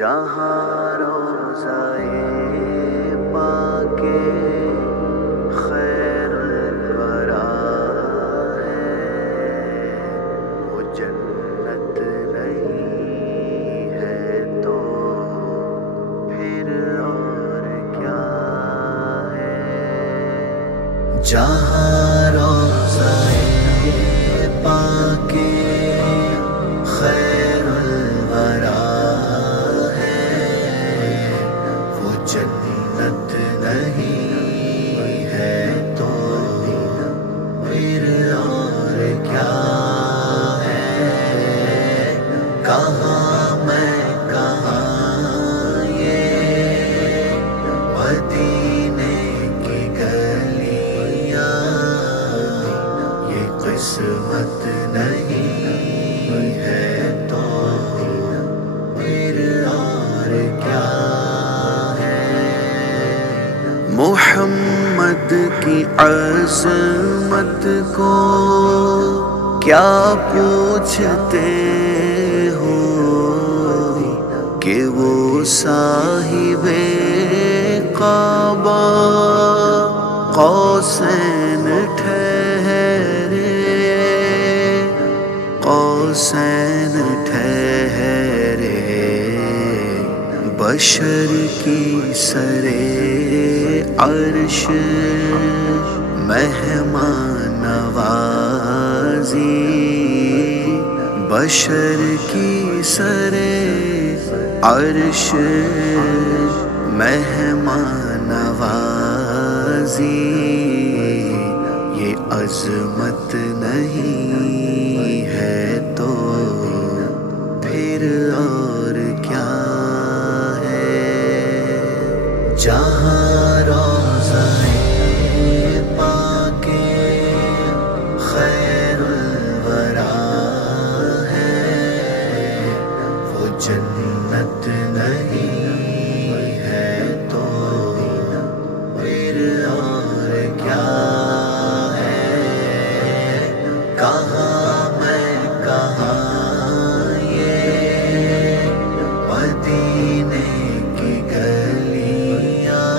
جہاں روضۂ پاک خیر الورا ہے، وہ جنت نہیں ہے تو پھر اور کیا ہے۔ جہاں روضۂ پاک خیر الورا جنت نہیں ہے تو پھر اور کیا ہے۔ کہاں میں کہاں یہ مدینے کی گلیاں، یہ قسمت نہیں ہے تو پھر اور کیا۔ محمد کی عظمت کو کیا پوچھتے ہو کہ وہ صاحب کعبہ قوسین ٹھہرے، قوسین ٹھہرے، بشر کی سرے عرش مہمان نوازی، بشر کی سرے عرش مہمان نوازی، یہ عظمت نہیں ہے تو پھر اور کیا ہے۔ جہاں روضۂ پاک خیر الورا ہے، وہ جنت نہیں ہے تو پھر اور کیا ہے۔ کہاں میں کہاں یہ مدینے کی گلیاں،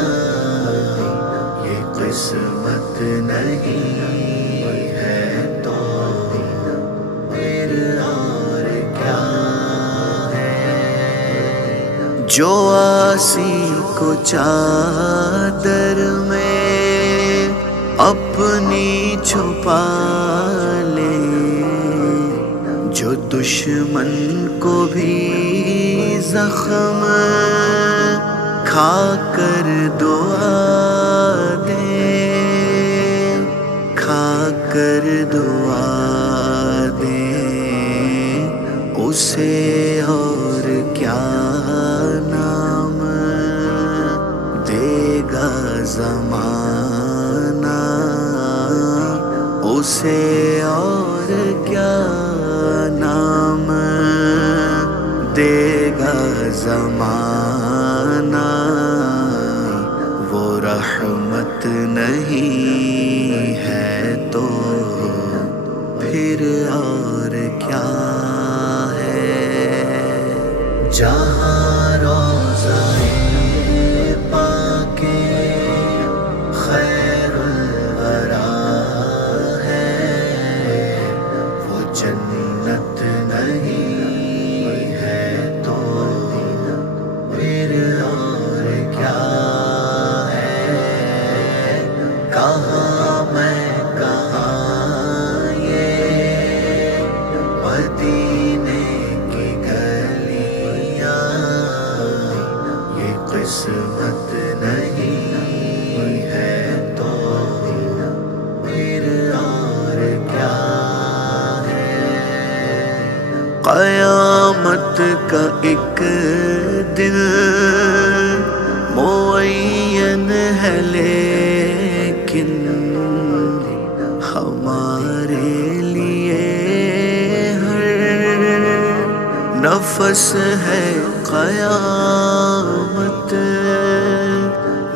یہ قسمت نہیں ہے تو پھر اور کیا ہے۔ جو آسی کو چادر میں اپنی چھپا لے، جو دشمن کو بھی زخم کھا کر دعا دے، کھا کر دعا دے، اسے اور کیا نام دے گا زمانہ، اسے اور کیا نام دے گا زمانہ۔ وہ رحمت نہیں ہے تو پھر اور کیا ہے۔ جہاں روضۂ پاک خیر الورا ہے، وہ جنت نہیں ہے تو پھر اور کیا ہے۔ کہاں میں کہاں یہ مدینے کی گلیاں، یہ قسمت نہیں ہے تو پھر اور کیا ہے۔ قیامت کا ایک دن معین ہے لیکن ہمارے لیے ہر نفس ہے قیامت،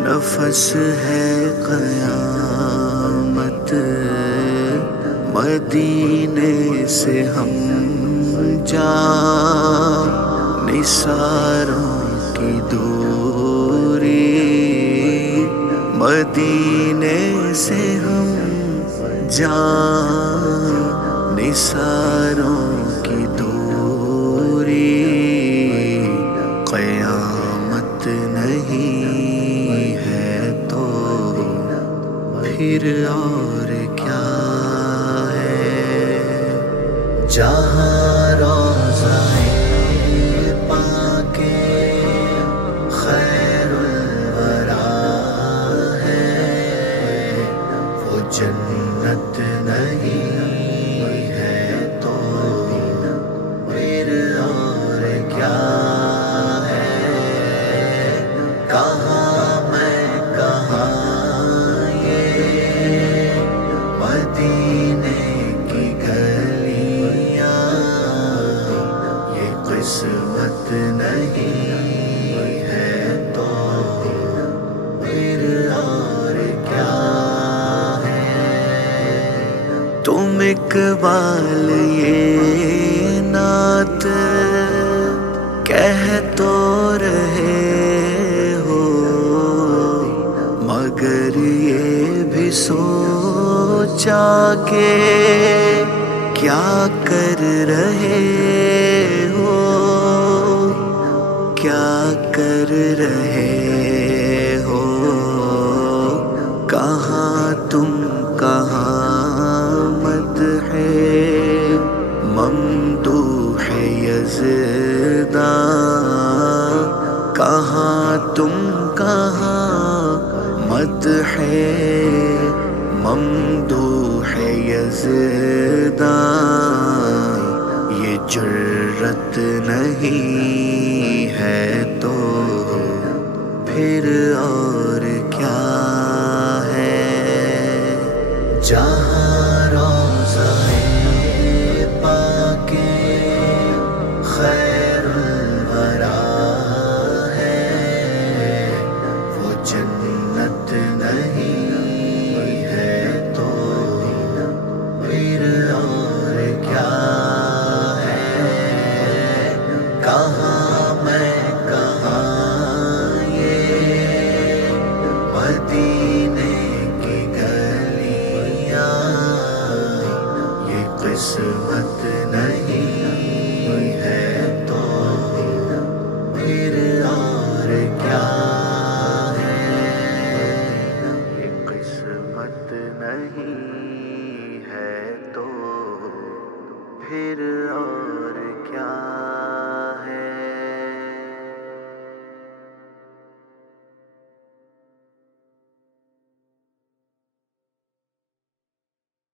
نفس ہے قیامت۔ مدینے سے ہم جا نثاروں کی دوری، مدینے سے ہم جان نثاروں کی دوری، قیامت نہیں ہے تو پھر اور کیا ہے؟ جہاں روضہ پاک خیر الورا ہے، وہ جنت نہیں ہے تو پھر اور کیا ہے؟ کہاں میں کہاں یہ مدینے کی گلیاں، یہ قسمت نہیں ہے تو پھر اور کیا ہے؟ تم اقبال یہ نعت کہہ تو رہے ہو، مگر یہ بھی سوچا کہ کیا کر رہے ہو، کیا کر رہے ہو؟ کہاں تم کہاں مدح ممدوح یزداں، کہاں تم کہاں مدح ممدوح یزداں، یہ جرت نہیں ہے تو پھر اور کیا ہے؟ جہاں